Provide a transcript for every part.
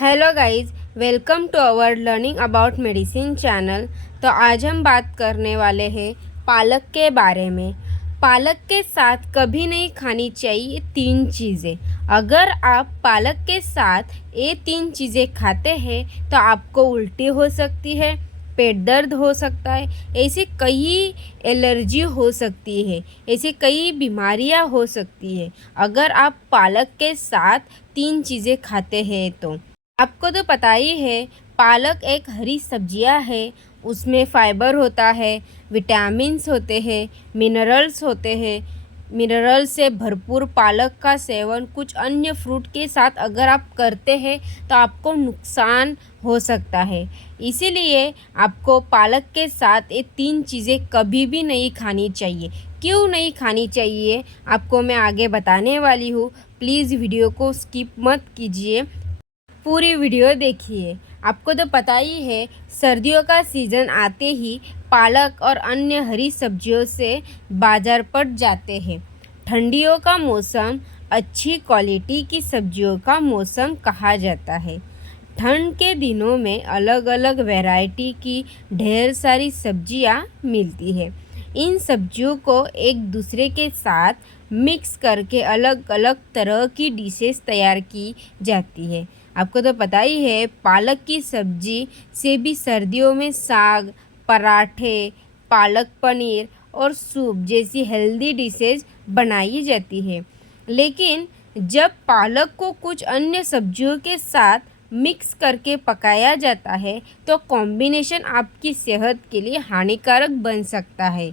Hello guys, welcome to our learning about medicine channel. तो आज हम बात करने वाले हैं पालक के बारे में। पालक के साथ कभी नहीं खानी चाहिए 3 चीज़ें। अगर आप पालक के साथ ये 3 चीज़ें खाते हैं तो आपको उल्टी हो सकती है, पेट दर्द हो सकता है, ऐसी कई एलर्जी हो सकती है, ऐसी कई बीमारियां हो सकती है अगर आप पालक के साथ 3 चीज़ें खाते हैं तो। आपको तो पता ही है, पालक एक हरी सब्जियां है। उसमें फाइबर होता है, विटामिन्स होते हैं, मिनरल्स होते हैं। मिनरल से भरपूर पालक का सेवन कुछ अन्य फ्रूट के साथ अगर आप करते हैं तो आपको नुकसान हो सकता है। इसीलिए आपको पालक के साथ ये 3 चीज़ें कभी भी नहीं खानी चाहिए। क्यों नहीं खानी चाहिए आपको मैं आगे बताने वाली हूँ। प्लीज़ वीडियो को स्किप मत कीजिए, पूरी वीडियो देखिए। आपको तो पता ही है, सर्दियों का सीज़न आते ही पालक और अन्य हरी सब्जियों से बाजार पड़ जाते हैं। ठंडियों का मौसम अच्छी क्वालिटी की सब्जियों का मौसम कहा जाता है। ठंड के दिनों में अलग अलग वैरायटी की ढेर सारी सब्जियां मिलती है। इन सब्जियों को एक दूसरे के साथ मिक्स करके अलग अलग तरह की डिशेस तैयार की जाती है। आपको तो पता ही है, पालक की सब्जी से भी सर्दियों में साग, पराठे, पालक पनीर और सूप जैसी हेल्दी डिशेज बनाई जाती है। लेकिन जब पालक को कुछ अन्य सब्जियों के साथ मिक्स करके पकाया जाता है तो कॉम्बिनेशन आपकी सेहत के लिए हानिकारक बन सकता है।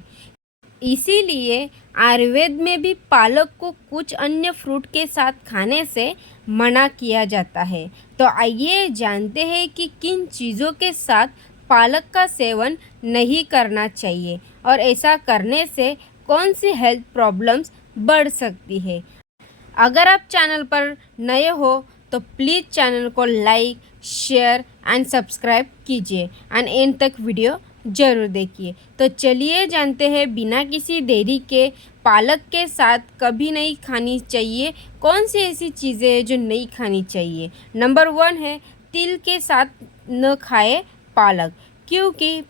इसीलिए आयुर्वेद में भी पालक को कुछ अन्य फ्रूट के साथ खाने से मना किया जाता है। तो आइए जानते हैं कि किन चीज़ों के साथ पालक का सेवन नहीं करना चाहिए और ऐसा करने से कौन सी हेल्थ प्रॉब्लम्स बढ़ सकती है। अगर आप चैनल पर नए हो तो प्लीज़ चैनल को लाइक, शेयर एंड सब्सक्राइब कीजिए एंड एंड तक वीडियो ज़रूर देखिए। तो चलिए जानते हैं बिना किसी देरी के, पालक के साथ कभी नहीं खानी चाहिए कौन सी ऐसी चीज़ें हैं जो नहीं खानी चाहिए। नंबर 1 है, तिल के साथ न खाए पालक। क्योंकि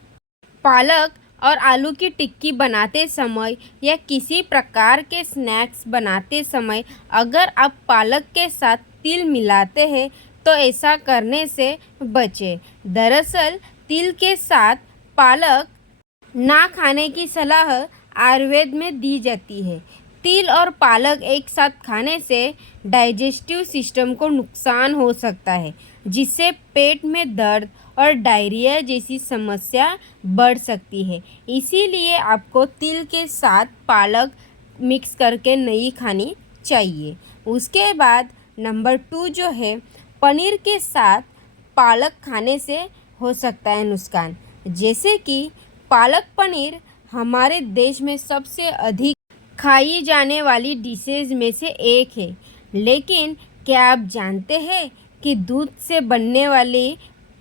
पालक और आलू की टिक्की बनाते समय या किसी प्रकार के स्नैक्स बनाते समय अगर आप पालक के साथ तिल मिलाते हैं तो ऐसा करने से बचें। दरअसल तिल के साथ पालक ना खाने की सलाह आयुर्वेद में दी जाती है। तिल और पालक एक साथ खाने से डाइजेस्टिव सिस्टम को नुकसान हो सकता है, जिससे पेट में दर्द और डायरिया जैसी समस्या बढ़ सकती है। इसीलिए आपको तिल के साथ पालक मिक्स करके नहीं खानी चाहिए। उसके बाद नंबर 2 जो है, पनीर के साथ पालक खाने से हो सकता है नुकसान। जैसे कि पालक पनीर हमारे देश में सबसे अधिक खाई जाने वाली डिशेज में से एक है। लेकिन क्या आप जानते हैं कि दूध से बनने वाले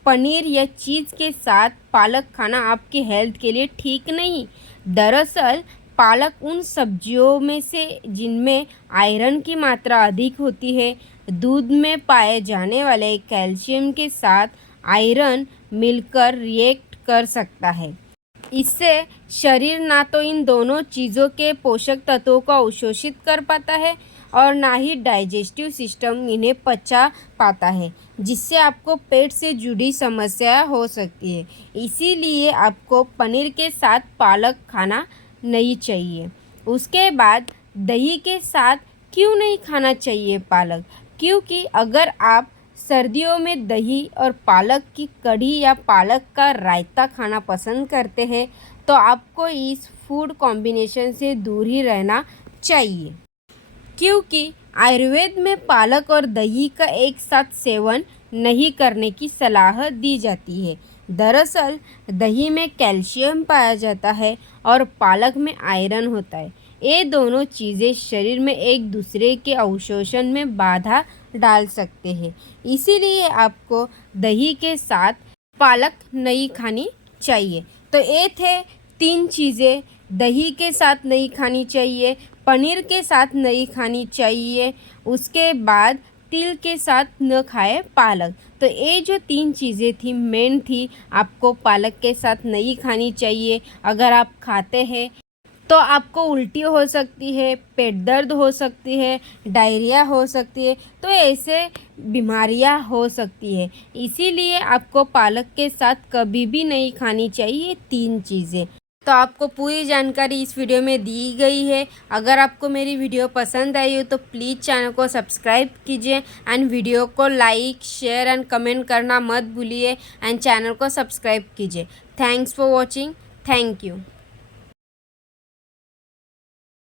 पनीर या चीज़ के साथ पालक खाना आपकी हेल्थ के लिए ठीक नहीं। दरअसल पालक उन सब्जियों में से जिनमें आयरन की मात्रा अधिक होती है। दूध में पाए जाने वाले कैल्शियम के साथ आयरन मिलकर रिएक्ट कर सकता है। इससे शरीर ना तो इन दोनों चीज़ों के पोषक तत्वों को अवशोषित कर पाता है और ना ही डाइजेस्टिव सिस्टम इन्हें पचा पाता है, जिससे आपको पेट से जुड़ी समस्या हो सकती है। इसीलिए आपको पनीर के साथ पालक खाना नहीं चाहिए। उसके बाद दही के साथ क्यों नहीं खाना चाहिए पालक? क्योंकि अगर आप सर्दियों में दही और पालक की कढ़ी या पालक का रायता खाना पसंद करते हैं तो आपको इस फूड कॉम्बिनेशन से दूर ही रहना चाहिए। क्योंकि आयुर्वेद में पालक और दही का एक साथ सेवन नहीं करने की सलाह दी जाती है। दरअसल दही में कैल्शियम पाया जाता है और पालक में आयरन होता है। ये दोनों चीज़ें शरीर में एक दूसरे के अवशोषण में बाधा डाल सकते हैं। इसीलिए आपको दही के साथ पालक नहीं खानी चाहिए। तो ये थे 3 चीज़ें। दही के साथ नहीं खानी चाहिए, पनीर के साथ नहीं खानी चाहिए, उसके बाद तिल के साथ न खाए पालक। तो ये जो 3 चीज़ें थी मेन थी, आपको पालक के साथ नहीं खानी चाहिए। अगर आप खाते हैं तो आपको उल्टी हो सकती है, पेट दर्द हो सकती है, डायरिया हो सकती है, तो ऐसे बीमारियां हो सकती है। इसीलिए आपको पालक के साथ कभी भी नहीं खानी चाहिए 3 चीज़ें। तो आपको पूरी जानकारी इस वीडियो में दी गई है। अगर आपको मेरी वीडियो पसंद आई हो तो प्लीज़ चैनल को सब्सक्राइब कीजिए एंड वीडियो को लाइक, शेयर एंड कमेंट करना मत भूलिए एंड चैनल को सब्सक्राइब कीजिए। Thanks for watching. Thank you.